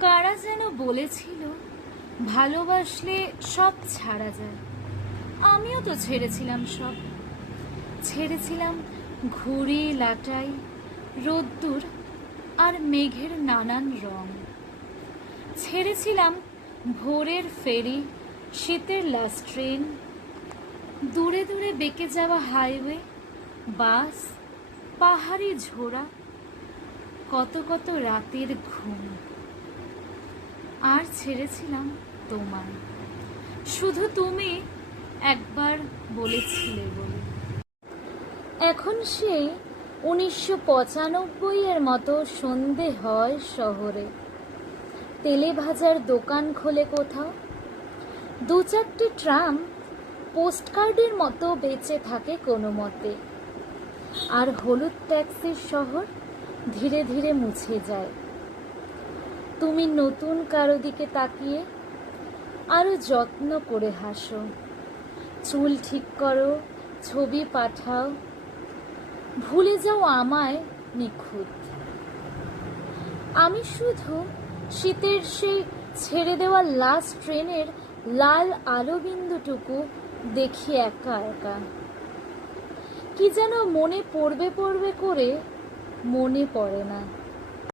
কারা যেন বলেছিল, ভালোবাসলে সব ছাড়া যায়। আমিও তো ছেড়েছিলাম সব। ছেড়েছিলাম ঘুড়ি লাটাই, রোদ্দুর আর মেঘের নানান রং। ছেড়েছিলাম ভোরের ফেরি, শীতের লাস্ট ট্রেন দূরে দূরে বেঁকে যাওয়া হাইওয়ে বাস পাহাড়ি ঝোড়া, কত কত রাতের ঘুম। আর ছেড়েছিলাম তোমায়। শুধু তুমি একবার বলেছিলে বলে। এখন সে উনিশশো পঁচানব্বই এর মতো সন্ধে হয় শহরে। তেলে ভাজার দোকান খোলে কোথাও। দু চারটে ট্রাম পোস্টকার্ডের মতো বেঁচে থাকে কোনো মতে। আর হলুদ ট্যাক্সির শহর ধীরে ধীরে মুছে যায়। তুমি নতুন কারও দিকে তাকিয়ে আরও যত্ন করে হাসো। চুল ঠিক করো, ছবি পাঠাও, ভুলে যাও আমায় নিখুঁত। আমি শুধু শীতের সেই ছেড়ে দেওয়া লাস্ট ট্রেনের লাল আলো বিন্দুটুকু দেখি একা একা। কি যেন মনে পড়বে পড়বে করে মনে পড়ে না।